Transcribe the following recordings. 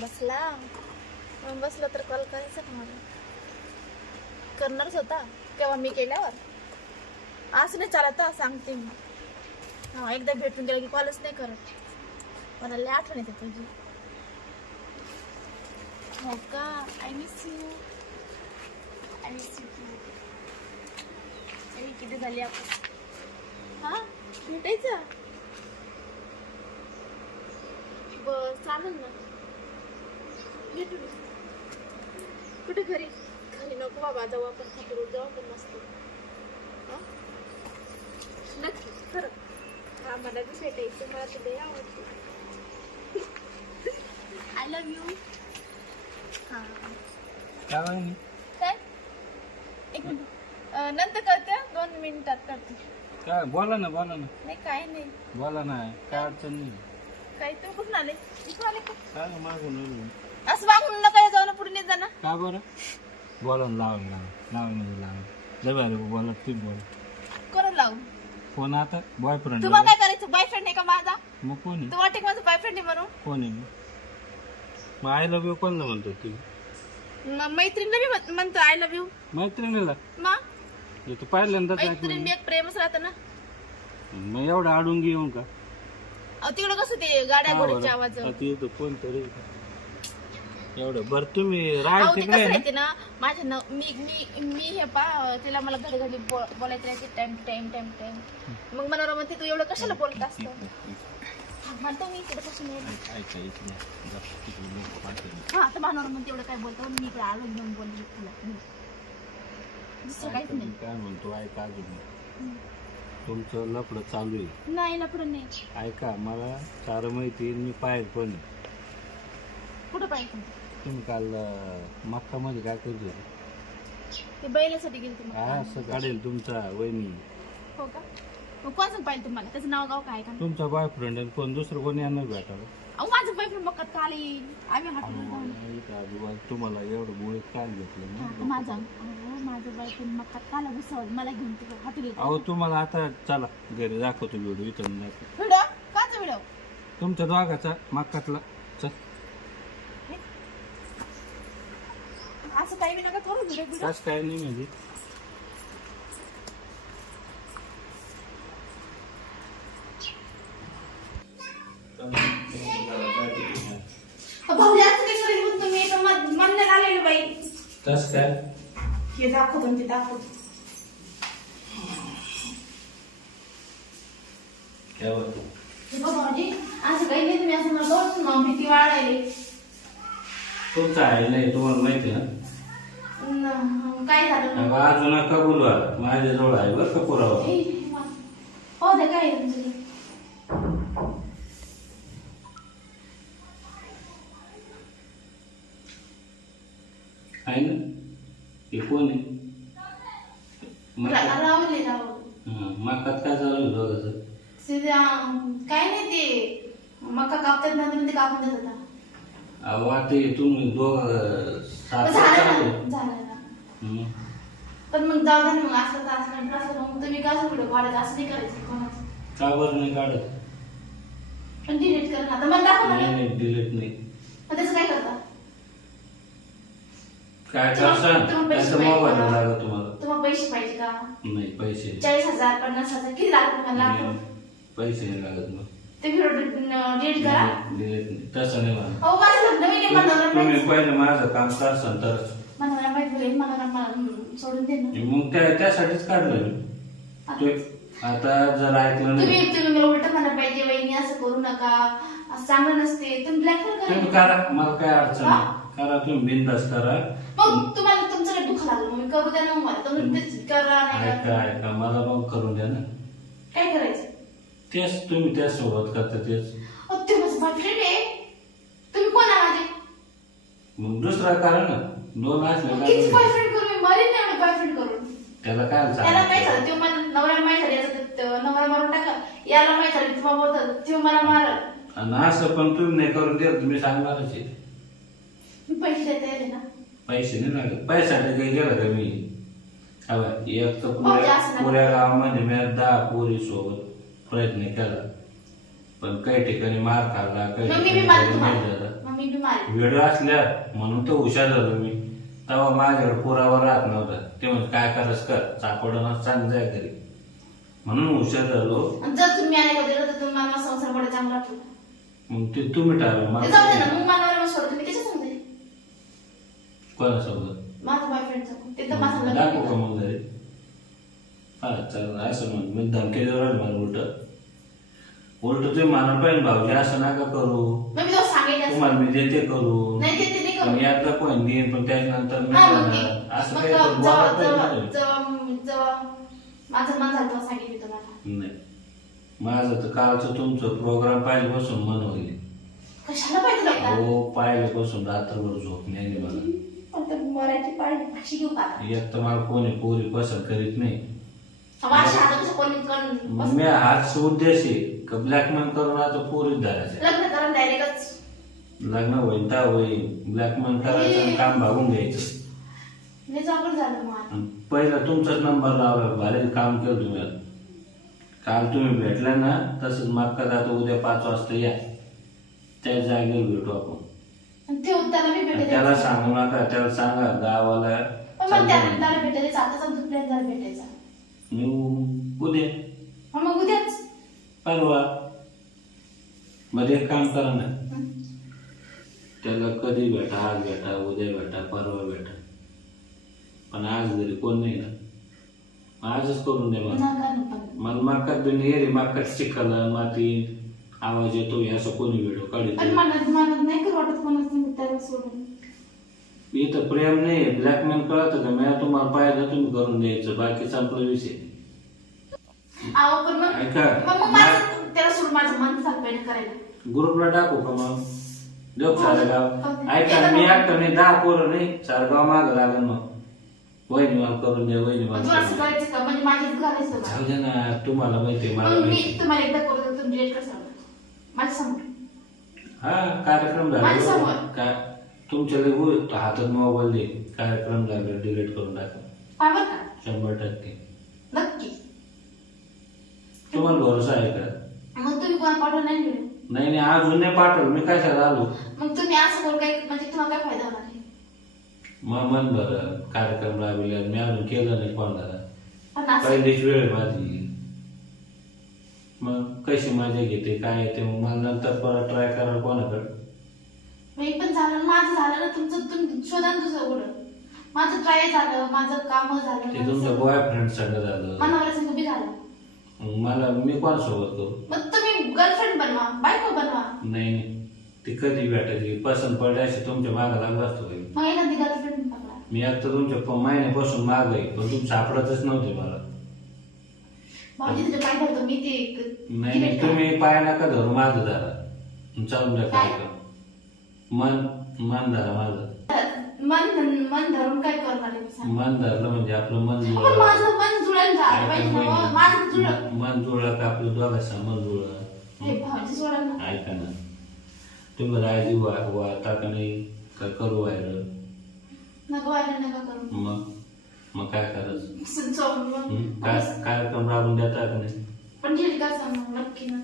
बसला. मग बसला तर कॉल करायचा का मला करणारच होता केव्हा मी केल्यावर. असं नाही चालत सांगते मी. हा एकदा भेटून गेला की कॉलच नाही करत. मला लय आठवण येते तुझी. हो का? I miss you I miss you तू किती झाली आपण? हा? भेटायचं? बस चालेल ना. कुठे घरी? घरी नको बाबा जाऊ आपण खातिर जाऊ आपण मस्त. हं? नक्की खरं. हा मला बी भेटायचं मला तुला आवडते. आय लव्ह यू हा. काय काय? एक मिनिट. नंतर करते हं. दोन मिनिटात करते काय बोला ना बोला ना. नाही काय नाही. बोला ना काय अडचण नाही. काय तुम्ही कुठून आले? इथून आले का? काय मागून आलो. असं नका पुढे नाही जाणार का बरं? बोला ना लावा ना लावा लावा लावा लय भारी बोला तुम्ही बोला. करून लावू कोण आता? बॉयफ्रेंड तुम्हाला काय करायचं? बॉयफ्रेंड आहे का माझा? मग कोण आहे? तुम्हाला ठीक माझा बॉयफ्रेंड आहे म्हणून. कोण आहे? मग आय लव्ह यू कोणला म्हणतो मग मैत्रिणीला बी म्हण- म्हणतो आय लव्ह यू मैत्रिणीला? मग हे तर पहिल्यांदाच मैत्रीण ऐकलं एक प्रेमच राहतं ना. मग एवढं अडून घेऊन का? अहो तिकडे कसं ते गाड्या घोड्याचे? आवाज. आता इथं कोण तरी एवढं. बरं तुम्ही अहो राहायला ते तिकडे कसं आहे ना माझ्या न मी मी मी हे पा तिला मला घरी घरी बो- बोलायचं राहते टाइम टाइम टाइम टाइम. मग मला म्हणते तू एवढं कशाला बोलत असतं? म्हणतो मी इकडे कसं नाही ऐका इकडे जास्त तिकडे लोकं पाहतील. हा तर भानवर म्हणते एवढं काय बोलतो? मी इकडे आलो घेऊन बोलली तुला. दुसरं काहीच नाही. काय म्हणतो ऐका अजून. तुमचं लफडं चालू आहे. नाही ना पुढे नाही. ऐका मला चार माहिती मी पाहिजे पण. कुठं पाहिजे तुम्ही काल मक्का मध्ये काय होते? ते बैलासाठी गेली तुम्ही काय असं काढेल तुमचा वहिनी. हो का? मग कोण सांग पाहिजे तुम्हाला? त्याचं नाव गाव काय का? तुमचा बॉयफ्रेंड आणि कोण दुसरं कोणी येणार भेटायला? अहो माझं बॉयफ्रेंड बघत काल येईल आम्ही हॉटेल जाऊन इथं आजूबाजू तुम्हाला एवढं मुळे काय घेतलं हा, ना माझा अहो, माझं बॉयफ्रेंड मग काल घुसवलं मला घेऊन ते हॉटेल अहो तुम्हाला आता चला घरी दाखवतो व्हिडिओ इथं. दाखव व्हिडिओ? काचा व्हिडिओ? तुमच्या दोघाचा मक्कातला चल असं काही बी नका करू व्हिडिओ काय नाही म्हणजे. भाऊजी असं तुम्ही तर बाई. काय? हे दाखवतो आणि ते दाखवतो काय होतं? हे बघ भाऊजी असं काही नाही तुम्ही असं मला भीती वाढायली. तुमचं आहे नाही तुम्हाला माहिती आहे ना? न- काय झालं? अगं, अजून नका बोलवा. माझ्याजवळ आहे बरं का पुरावा हे, हो दे काय आहे आहे ना? हे कोण आहे? रा- राहुल राहुल. हं, मकात काय चालू आहे दोघाचं? ते ते, अं, काय नाही ते. मका कापतात ना तुम्ही ते कापून देत होता. अहो आता हे तुम्ही दोघं सारखं झालं चालू आहे. ना झालं ना. पण मग जाऊ ना मग असं तर असं नाही असं मग तुम्ही कसं व्हिडिओ काढायचं असं नाही करायचं कोणाचं? का बरं नाही काढत? पण डिलीट कर ना आता मला दाखव नाही ना. नाही डिलीट नाही. मग त्याचं काय करता? काय करसान पैसे त्याचं मोबाईल पाहिजे का? लागत तुम्हाला. तुम्हाला पैसे पाहिजे का? नाही पैसे चाळीस हजार पन्नास हजार किती लागत तुम्हाला? लाख नाही, पैसे नाही लागत मग ते व्हिडिओ डिलीट करा डिलीट तसं नाही म्हणा अहो माझं लग्न मी मला तुम्ही माहिती पहिले माझं काम मला माहिती होईल मला मला हम्म, सोडून दे ना. मग त्या त्यासाठीच काढलं मी. तू आता जर ऐकलं तुम्ही नाही. तुम्ही मला उलट म्हणायला पाहिजे वहिनी असं करू नका. असं चांगलं नसते. तुम्ही ब्लॅकमेल तुम्ही करा. करा. मला काय अडचण नाही. करा तुम्ही बिंदास करा. मग तुम्हाला तुमचं काही दुःख लागलं. मग मी करू द्या ना मग मला. तुम्ही तेच करा नाही ऐका करा. ऐका. मला मग करून द्या ना. काय करायचं? तेच तुम्ही त्याच सोबत करता तेच. अहो, आहे तुम्ही कोण मग दुसरा करा ना दोन असले मग का किती बरं? बॉयफ्रेंड करू मी मरेन नाही एवढे बॉयफ्रेंड करून. त्याला काय त्याला काय सांगायचं? झालं? ते मला नवऱ्याला माहीत झालं याचं ते- ते नवरा मारून टाका. याला माहीत झालं तुम्हाला बोलतात ते मला मारल आणि असं पण तुम्ही नाही करून दिलं तुम्ही सांगणारच आहे मी पैसे देता ना. पैसे नाही लागत पैशासाठी काही गेलं का मी? हा बघ, एक तर हो, पुऱ्या जास्त नाही. पुऱ्या गावामध्ये मी दहा पोरी सोबत प्रयत्न केला. पण काही ठिकाणी मार खाल्ला काही ठिकाणी काही तुम्हाला झालं. व्हिडिओ असल्या म्हणून तो हुशार झालो मी. तेव्हा माझ्याकडे पुरावा राहत नव्हता. ते म्हणजे काय करायचं कर सापडून सांग जाय घरी. म्हणून हुशार झालो. आणि जर तुम्ही आले दिलं तर संसार चांगला मग ते तुम्ही ठरवा ते जाऊ दे ना मला मग मला सोडतो. मी त्याच्या सांगते कोणासोबत? माझा बॉयफ्रेंडचा ते तर माझा दाखवू का लग्न मग घरी. हा चल असं म्हण. मी धमकी देऊ राहिलो मला उलट. उलट तुम्ही म्हणा पाहिजे भाऊजी असं नका करू. मग मी तुम्हाला मी देते करू. नाही ते ते नाही पण एकदा कोण देईन पण त्याच्यानंतर मी हा मग असं मग काही जेव्हा बोलायला पाहिजे जेव्हा ना. जेव्हा जेव्हा माझं मन झालं तेव्हा सांगेल मी तुम्हाला. नाही. माझं तर कालचं तुमचं प्रोग्राम पाहिल्यापासून मन होईल. कशाला पाहिजे हो पाहिल्यापासून रात्रभर झोप नाही आली मला. फक्त मराठी पाळी भाषी घेऊ का आता? एक तर मला कोणी पोरी पसंत करीत नाही. मी आहे का ब्लॅकमेल करून आता पोरीच धरायचं लग्न करून डायरेक्टच. लग्न होईल तर होईल ब्लॅकमेल करायचं आणि काम भागून घ्यायचं. लय जवळ झालं मग आणि पहिला तुमचाच नंबर लावला भारी काम केलं तुम्ही काल तुम्ही भेटला ना तसंच मागका जातो उद्या पाच वाजता या. त्या जागेवर भेटू आपण. त्याला सांगू नका. त्याला सांगा गावाला. भेटायला मी उद्या. हा, मग उद्याच. परवा. मध्ये काम करा ना. हं. त्याला कधी भेटा आज भेटा उद्या भेटा परवा भेटा. पण आज घरी कोण नाही ना. मग आजच करून दे मला. नका ना पण. मला माकात बी नाही रे माकात चिखल माती आवाज येतो हे असं कोणी व्हिडिओ काढतो मला नाही वाटत कोणाच सोडून? इथं प्रेम नाही ब्लॅकमेल कळत का? मी तुम्हाला पाहिलं तुम्ही करून द्यायचं. बाकी संपला विषय. आहो पण मग ऐका. मग मग माझं त्याला सोडून माझं मन झालं पाहिजे करायला. ग्रुपला टाकू का मग? देऊ सारं गाव हो. ऐका मी एकटा नाही दहा पोरं नाही सारं गाव मागं लागेल मग. वहिनी मला करून दे वहिनी मला करून का? म्हणजे माझी घालायचं का जाऊ दे ना तुम्हाला माहिती मला मग माहिती तुम्हाला एकदा करू माझ्यासमोर. हा कार्यक्रम झाला. तुमच्या लय होईल, तो हातात मोबाईल दे. कार्यक्रम झाला डिलीट करून टाका. पावर का? शंभर टक्के. नक्की. तुम्हाला भरोसा आहे का? मग तुम्ही कोणा पाठवलं नाही नाही नाही अजून नाही पाठवलं. मी कशाला आलो? मग तुम्ही असं करू काय म्हणजे तुम्हाला काय फायदा होणार आहे मग मन बरं. कार्यक्रम राबविला मी अजून केलं नाही कोणाला. पण असं पहिलीच वेळ आहे माझी. मग कशी मजा घेते काय येते मग मला नंतर परत ट्राय करायला कोणाकडे? मी पण झालं माझं झालं ना तुमचं तुम्ही शोधा ना दुसरं कुठं. माझं ट्राय झालं माझं काम झालं ते तुमच्या माझं- बॉयफ्रेंड सगळं. झालं. झालं. मग मला मी कोणासोबत करू? मग तुम्ही गर्लफ्रेंड बनवा बायको बनवा. नाही नाही. ती कधी भेटायची? पसंत पडली अशी तुमच्या मागा लागला असतो बाई. मग एखादी गर्लफ्रेंड मी आता तुमच्या प- महिन्यापासून माग आहे पण तुम्ही सापडतच नव्हते मला. भाऊजी तुझं काय करतो मी ते नाही नाही. तुम्ही पाय नका धरू माझं धरा चालून द्या काय? कार्यक्रम. मन मन धरा माझं. मन मन धरून काय करणार आहे सांग? मन धरलं म्हणजे आपलं मन पण जुळलं. माझं मन जुळलं झालं पाहिजे ना हो. माझं जुळलं मन जुळलं का आपलं दोघांचं मन जुळलं? हे सोडा ना. ऐका ना. तुम्ही राजी वा वाता का नाही? का करू व्हायरल नका व्हायला नका करू. मग? मग काय करायचं? स- हं? काय कार्यक्रम राबून देता का नाही? पण ठीक का सांग नक्की ना.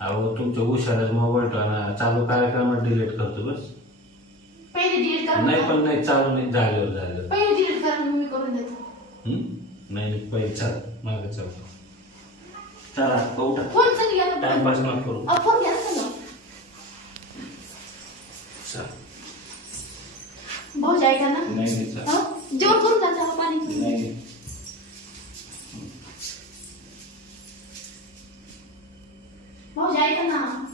अहो तुमच्या हुशारच मोबाईल ठेवा चालू कार्यक्रमात डिलीट करतो बस. डिलीट नाही पण नाही चालू नाही झाल्यावर झाल्यावर. पहिले डिलीट करा मग मी करून देतो. हं? नाही नाही पहिले चाल मागं चाल. चला उठा फोन चल घ्या ना. टाइमपास नको करू. अहो, फोन घ्या ना मग. चल. भाऊजी ऐका ना. नाही नाही चल. हं? जेवण करून जा पाणी. नाही नाही. भाऊजी ऐका ना.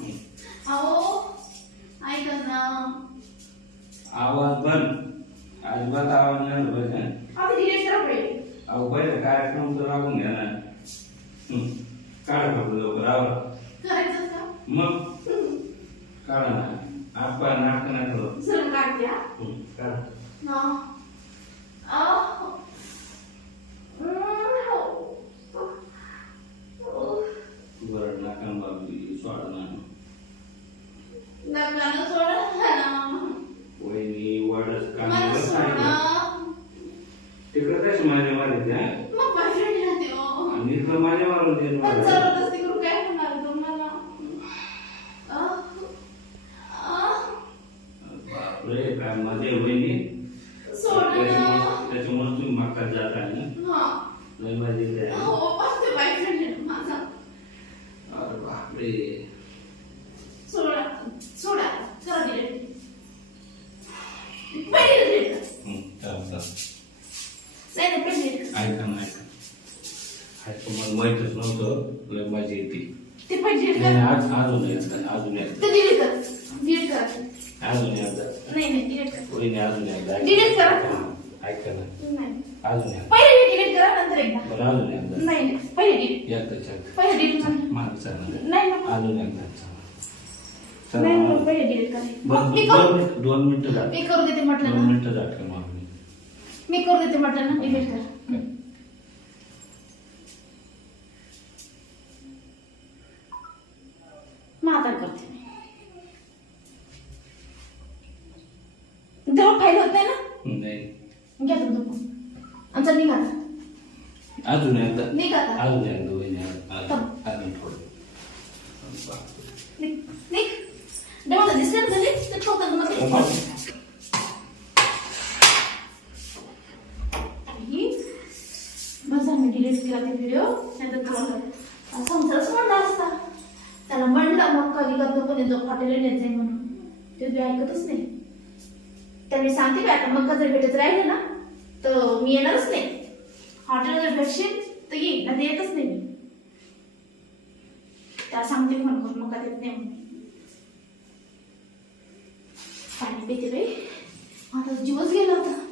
करतोय काय मध्ये होईल त्याच्यामुळे तुम्ही मागतात जात आहे नाही माझे अरे बापरे. ऐका ना ऐका. माहितच नव्हतं लय माझी येते आज अजून अजून अजून एकदा नाही नाही डिलीट कर. वहिनी अजून एकदा ऐका. करा. हां, ऐका ना. नाही. अजून एकदा पहिले डिलीट करा नंतर एकदा. बरं अजून एकदा नाही नाही. पहिले डिलीट एकदा चल. पहिले डिलीट कर. मागे चला नाही नको अजून एकदा चला. नाही नको चला पहिले डिलीट कर. बरं, मी दोन करू. मिनिट दोन मिनिटं झाली. मी करू देते म्हटलं दोन ना मिनिटं झाली का मागणी मी करू देते म्हटलं ना डिलीट कर मग आता करते मी तेव्हा फाईल होत नाही ना नाही घ्या तुमचं चल निघा. आता. अजून एकदा. निघा आता. अजून एकदा वहिनी अजून अजून थोडं. निघ. निघ. डबल दिसलं ना घरी ते ठोकत मग आई, बस आम्ही डिलीट केला ते व्हिडिओ नाही तर तुला संसारच म्हणला असता. त्याला म्हणलं मग कधी करतो पण येतो हॉटेलला नेत जाईल म्हणून. ते तुझी ऐकतच नाही. तर मी सांगते का आता मग जर भेटत राहिले ना? तर मी येणारच नाही. हॉटेलला जर भेटशील तर येईल ना ते येतच नाही मी. त्याला सांगते फोन करून मग का देत नाही पाणी पिते बाई. माझा जीवच गेला होता.